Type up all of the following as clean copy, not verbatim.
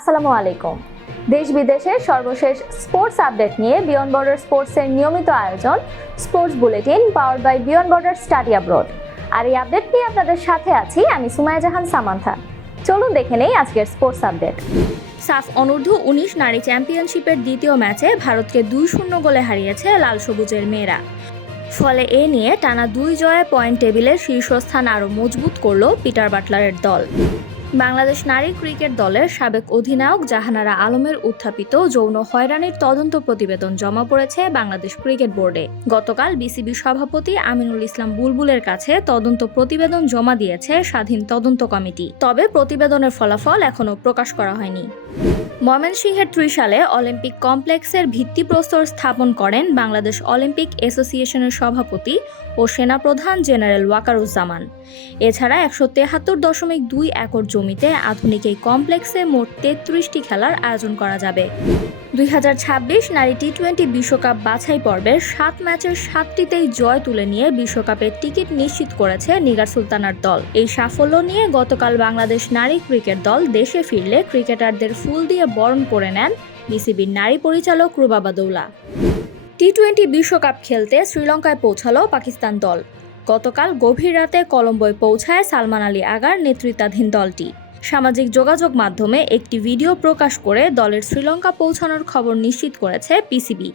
আসসালামু আলাইকুম। দেশ বিদেশের সর্বশেষ স্পোর্টস আপডেট নিয়ে বিয়ন্ড বর্ডার স্পোর্টসের নিয়মিত আয়োজন sports bulletin powered by beyond border study abroad. আর এই আপডেট নিয়ে আপনাদের সাথে আছি আমি সুমাইয়া জাহান সামান্থা। চলুন দেখে নেই আজকের স্পোর্টস আপডেট। সাফ অনূর্ধ্ব 19 নারী চ্যাম্পিয়নশিপের দ্বিতীয় ম্যাচে ভারতকে 2-0 গোলে হারিয়েছে লাল সবুজের মেয়েরা। ফলে এ নিয়ে টানা 2 জয়ে পয়েন্ট টেবিলের শীর্ষস্থান আরও মজবুত করল পিটার বাটলারের দল। বাংলাদেশ নারী ক্রিকেট দলের সাবেক অধিনায়ক জাহানারা আলমের উত্থাপিত যৌন হয়রানির তদন্ত প্রতিবেদন জমা পড়েছে বাংলাদেশ ক্রিকেট বোর্ডে। গতকাল বিসিবি সভাপতি আমিনুল ইসলাম বুলবুলের কাছে তদন্ত প্রতিবেদন জমা দিয়েছে স্বাধীন তদন্ত কমিটি। তবে প্রতিবেদনের ফলাফল এখনও প্রকাশ করা হয়নি। ময়মনসিংহের ত্রিশালে অলিম্পিক কমপ্লেক্সের ভিত্তিপ্রস্তর স্থাপন করেন বাংলাদেশ অলিম্পিক অ্যাসোসিয়েশনের সভাপতি ও সেনাপ্রধান জেনারেল ওয়াকারুজ্জামান। এছাড়া 173.2 একর জমিতে আধুনিক এই কমপ্লেক্সে মোট 33টি খেলার আয়োজন করা যাবে। 2026 নারী টি-20 বিশ্বকাপ বাছাই পর্বের 7 ম্যাচের 7টিতেই জয় তুলে নিয়ে বিশ্বকাপের টিকিট নিশ্চিত করেছে নিগার সুলতানার দল। এই সাফল্য নিয়ে গতকাল বাংলাদেশ নারী ক্রিকেট দল দেশে ফিরলে ক্রিকেটারদের ফুল দিয়ে বরণ করে নেন বিসিবির নারী পরিচালক রুবাবা দৌলা। টি-20 বিশ্বকাপ খেলতে শ্রীলঙ্কায় পৌঁছালো পাকিস্তান দল। গতকাল গভীর রাতে কলম্বোয় পৌঁছায় সালমান আলী আগার নেতৃত্বাধীন দলটি। সামাজিক যোগাযোগ মাধ্যমে একটি ভিডিও প্রকাশ করে দলের শ্রীলঙ্কা পৌঁছানোর খবর নিশ্চিত করেছে পিসিবি।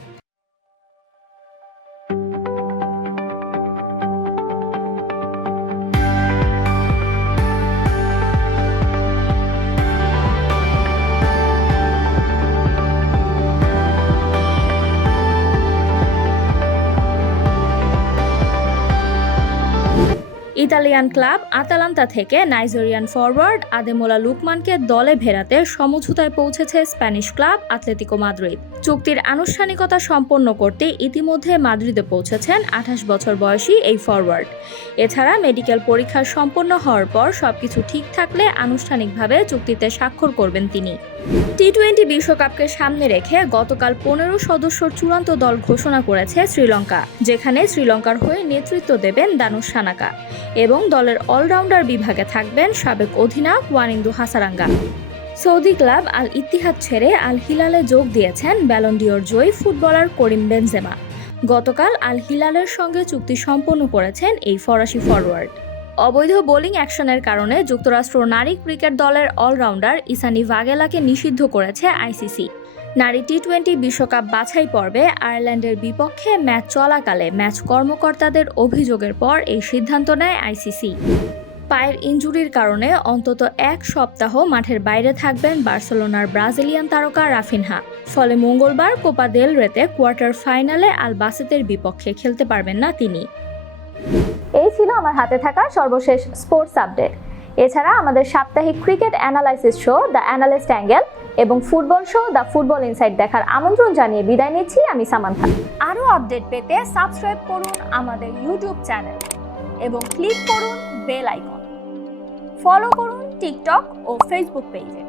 ইতালিয়ান ক্লাব আতালান্তা থেকে নাইজেরিয়ান ফরওয়ার্ড আদেমোলা লুকমানকে দলে ফেরাতে সমঝোতায় পৌঁছেছে স্প্যানিশ ক্লাব আতলেতিকো মাদ্রিদ। চুক্তির আনুষ্ঠানিকতা সম্পন্ন করতে ইতিমধ্যে মাদ্রিদে পৌঁছেছেন 28 বছর বয়সী এই ফরওয়ার্ড। এছাড়া মেডিকেল পরীক্ষা সম্পন্ন হওয়ার পর সবকিছু ঠিক থাকলে আনুষ্ঠানিকভাবে চুক্তিতে স্বাক্ষর করবেন তিনি। টি-20 বিশ্বকাপকে সামনে রেখে গতকাল 15 সদস্যর চূড়ান্ত দল ঘোষণা করেছে শ্রীলঙ্কা, যেখানে শ্রীলঙ্কার হয়ে নেতৃত্ব দেবেন দানুশ সানাকা এবং দলের অলরাউন্ডার বিভাগে থাকবেন সাবেক অধিনায়ক Wanindu Hasaranga. Saudi club Al Ittihad ছেড়ে আল হিলালে যোগ দিয়েছেন ব্যালন ডিওর জয়ী ফুটবলার করিম বেনজেমা। গতকাল আল হিলালের সঙ্গে চুক্তি সম্পন্ন করেছেন এই ফরাসি ফরওয়ার্ড। অবৈধ বোলিং অ্যাকশনের কারণে যুক্তরাষ্ট্র নারী ক্রিকেট দলের অলরাউন্ডার ইসানি ভাগেলাকে নিষিদ্ধ করেছে আইসিসি। নারী টি-20 বিশ্বকাপ বাছাই পর্বে আয়ারল্যান্ডের বিপক্ষে ম্যাচ চলাকালে ম্যাচ কর্মকর্তাদের অভিযোগের পর এই সিদ্ধান্ত নেয় আইসিসি। পায়ের ইনজুরির কারণে অন্তত 1 সপ্তাহ মাঠের বাইরে থাকবেন বার্সেলোনার ব্রাজিলিয়ান তারকা রাফিনহা। ফলে মঙ্গলবার কোপা দেল রেতে কোয়ার্টার ফাইনালে আল বাসেতের বিপক্ষে খেলতে পারবেন না তিনি। এই ছিল আমার হাতে থাকা সর্বশেষ স্পোর্টস আপডেট। এছাড়া আমাদের সাপ্তাহিক cricket analysis show the analyst angle এবং football show the football insight দেখার আমন্ত্রণ জানিয়ে বিদায় নিচ্ছি আমি সামান্থা। আরও আপডেট পেতে সাবস্ক্রাইব করুন আমাদের ইউটিউব চ্যানেল এবং ক্লিক করুন বেল আইকন। ফলো করুন টিকটক ও ফেসবুক পেজে।